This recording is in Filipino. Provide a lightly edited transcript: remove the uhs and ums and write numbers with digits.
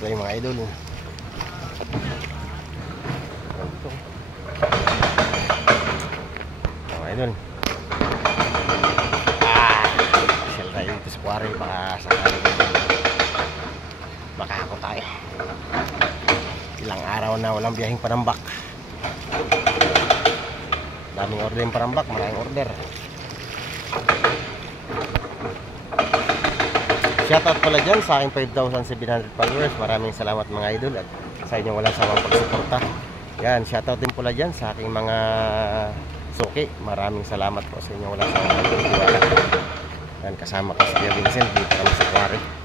tayo mga idol. Ito. Mga idol. Shell tayo dito sa quarry. Baka sakali makako tayo. Ilang araw na walang biyaheng Panambak. Daming order yung Panambak, maraming order. Shoutout pala dyan sa aking 5,700 followers. Maraming salamat mga idol at sa inyong walang sawang pagsuporta. Yan, shoutout din pala dyan sa aking mga suki. Maraming salamat po sa inyong walang sawang pagsuporta. Yan, kasama ko si Kuya Vincent dito kami sa quarry.